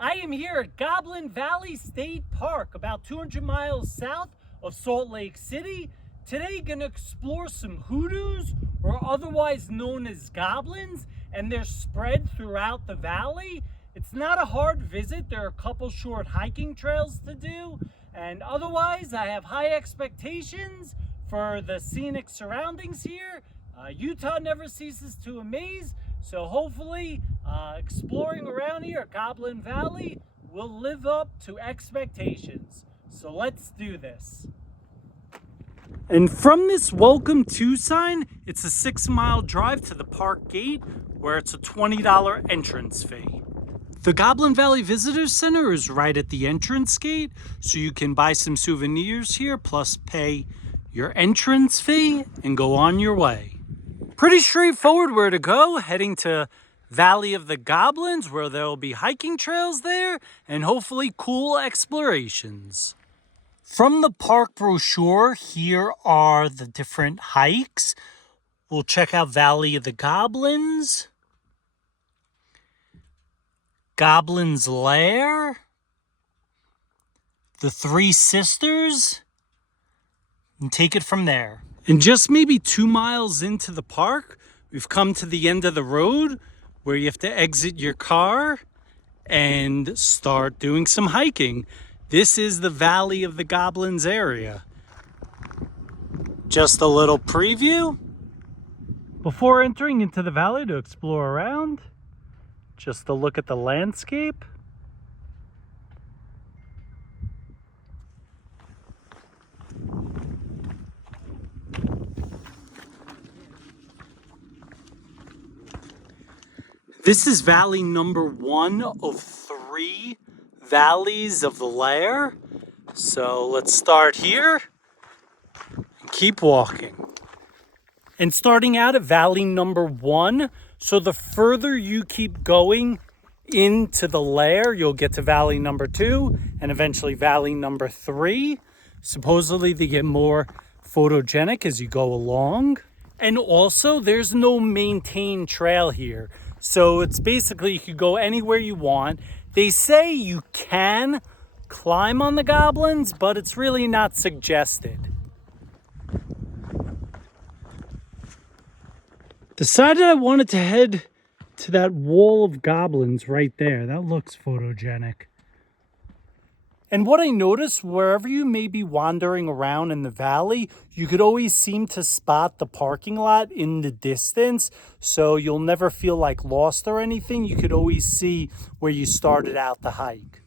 I am here at Goblin Valley State Park, about 200 miles south of Salt Lake City. Today, gonna explore some hoodoos, or otherwise known as goblins, and they're spread throughout the valley. It's not a hard visit. There are a couple short hiking trails to do, and otherwise, I have high expectations for the scenic surroundings here. Utah never ceases to amaze, so hopefully exploring around here at Goblin Valley will live up to expectations. So let's do this. And from this Welcome To sign, it's a 6-mile drive to the park gate where it's a $20 entrance fee. The Goblin Valley Visitors Center is right at the entrance gate, so you can buy some souvenirs here, plus pay your entrance fee and go on your way. Pretty straightforward where to go, heading to Valley of the Goblins, where there will be hiking trails there and hopefully cool explorations. From the park brochure, here are the different hikes. We'll check out Valley of the Goblins, Goblin's Lair, the Three Sisters, and take it from there. And just maybe 2 miles into the park, we've come to the end of the road where you have to exit your car and start doing some hiking. This is the Valley of the Goblins area. Just a little preview before entering into the valley to explore around. Just a look at the landscape. This is valley number 1 of 3 valleys of the lair. So let's start here and keep walking. And starting out at valley number 1, so the further you keep going into the lair, you'll get to valley number 2 and eventually valley number 3. Supposedly they get more photogenic as you go along. And also there's no maintained trail here. So it's basically you could go anywhere you want. They say you can climb on the goblins, but it's really not suggested. Decided I wanted to head to that wall of goblins right there. That looks photogenic. And what I noticed, wherever you may be wandering around in the valley, you could always seem to spot the parking lot in the distance. So you'll never feel like lost or anything. You could always see where you started out the hike.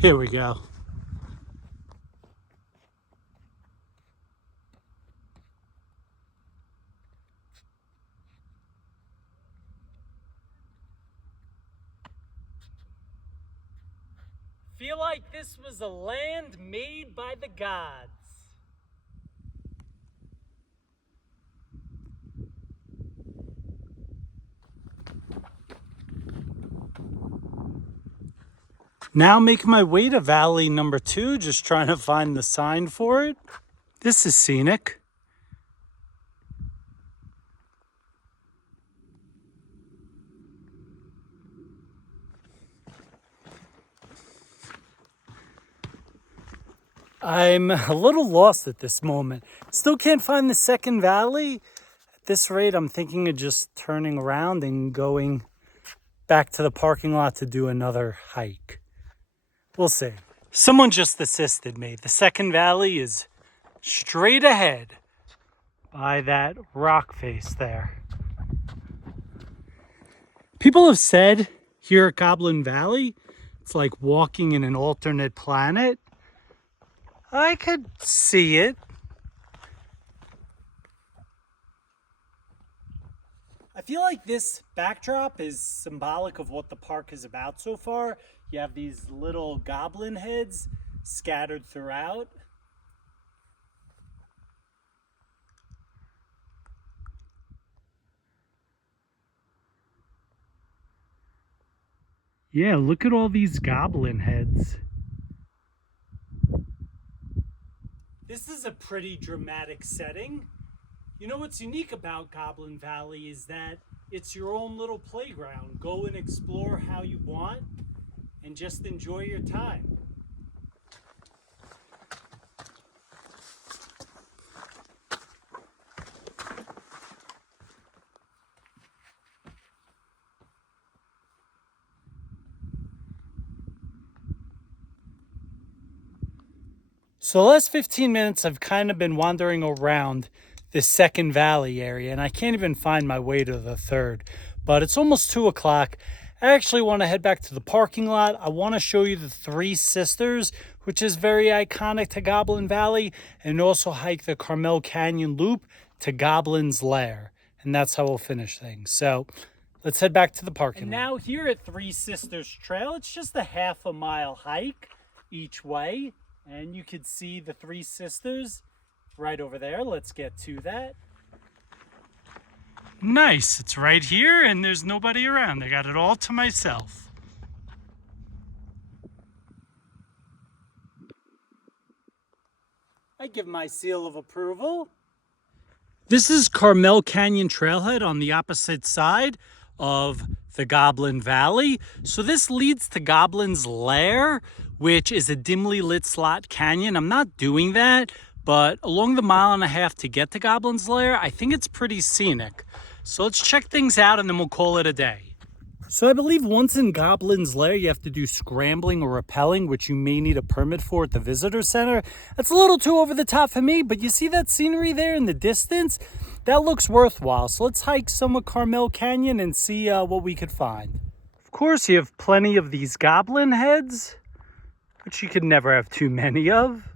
Here we go. Feel like this was a land made by the gods. Now making my way to valley number 2, just trying to find the sign for it. This is scenic. I'm a little lost at this moment. Still can't find the second valley. At this rate, I'm thinking of just turning around and going back to the parking lot to do another hike. We'll see. Someone just assisted me. The second valley is straight ahead by that rock face there. People have said here at Goblin Valley, it's like walking in an alternate planet. I could see it. I feel like this backdrop is symbolic of what the park is about so far. You have these little goblin heads scattered throughout. Yeah, look at all these goblin heads. This is a pretty dramatic setting. You know what's unique about Goblin Valley is that it's your own little playground. Go and explore how you want and just enjoy your time. So the last 15 minutes I've kind of been wandering around this second valley area, and I can't even find my way to the third. But it's almost 2 o'clock. I actually want to head back to the parking lot. I want to show you the Three Sisters, which is very iconic to Goblin Valley, and also hike the Carmel Canyon Loop to Goblin's Lair. And that's how we'll finish things. So let's head back to the parking lot. Now here at Three Sisters Trail, it's just a half-a-mile hike each way. And you can see the Three Sisters right over there. Let's get to that. Nice. It's right here and there's nobody around. I got it all to myself. I give my seal of approval. This is Carmel Canyon Trailhead on the opposite side of the Goblin Valley. So this leads to Goblin's Lair, which is a dimly lit slot canyon. I'm not doing that, but along the 1.5 miles to get to Goblin's Lair, I think it's pretty scenic. So let's check things out and then we'll call it a day. So I believe once in Goblin's Lair, you have to do scrambling or rappelling, which you may need a permit for at the visitor center. That's a little too over the top for me, but you see that scenery there in the distance? That looks worthwhile. So let's hike some of Carmel Canyon and see what we could find. Of course, you have plenty of these goblin heads, which you could never have too many of.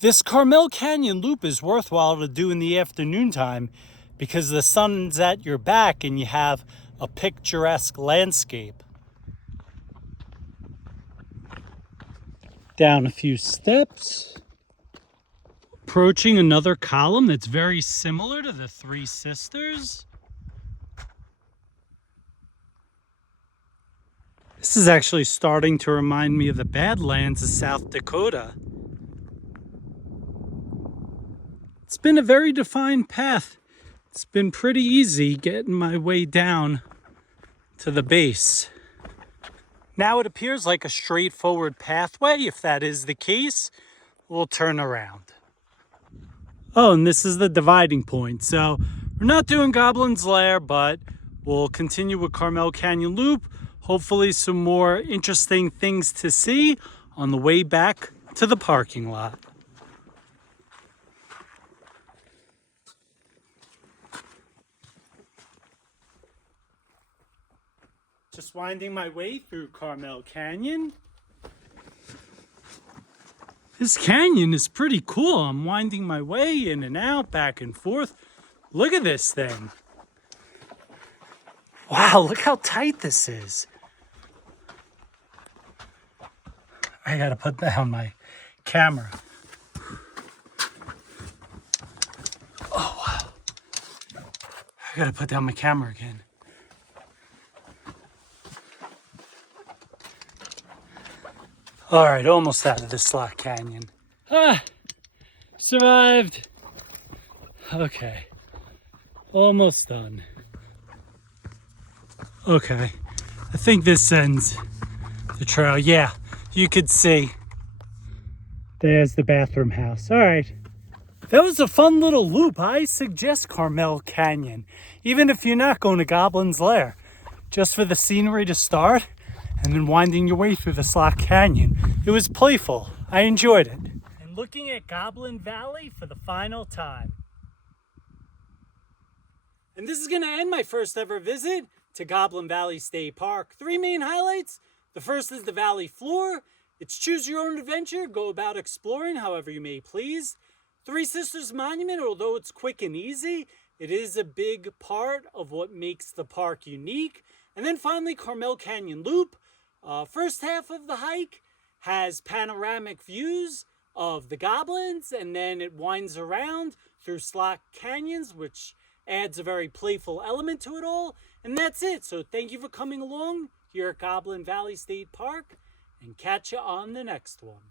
This Carmel Canyon loop is worthwhile to do in the afternoon time because the sun's at your back and you have a picturesque landscape. Down a few steps. Approaching another column that's very similar to the Three Sisters. This is actually starting to remind me of the Badlands of South Dakota. It's been a very defined path. It's been pretty easy getting my way down to the base. Now it appears like a straightforward pathway. If that is the case, we'll turn around. Oh, and this is the dividing point. So we're not doing Goblin's Lair, but we'll continue with Carmel Canyon Loop. Hopefully some more interesting things to see on the way back to the parking lot. Just winding my way through Carmel Canyon. This canyon is pretty cool. I'm winding my way in and out, back and forth. Look at this thing. Wow, look how tight this is. I gotta put down my camera. Oh, wow. I gotta put down my camera again. All right, almost out of the slot canyon. Survived. Okay, almost done. Okay, I think this ends the trail. Yeah, you could see. There's the bathroom house. All right. That was a fun little loop. I suggest Carmel Canyon, even if you're not going to Goblin's Lair, just for the scenery to start. And then winding your way through the slot canyon. It was playful. I enjoyed it. And looking at Goblin Valley for the final time. And this is going to end my first ever visit to Goblin Valley State Park. 3 main highlights. The first is the valley floor. It's choose your own adventure. Go about exploring however you may please. Three Sisters Monument, although it's quick and easy, it is a big part of what makes the park unique. And then finally, Carmel Canyon Loop. First half of the hike has panoramic views of the goblins, and then it winds around through slot canyons, which adds a very playful element to it all. And that's it. So thank you for coming along here at Goblin Valley State Park, and catch you on the next one.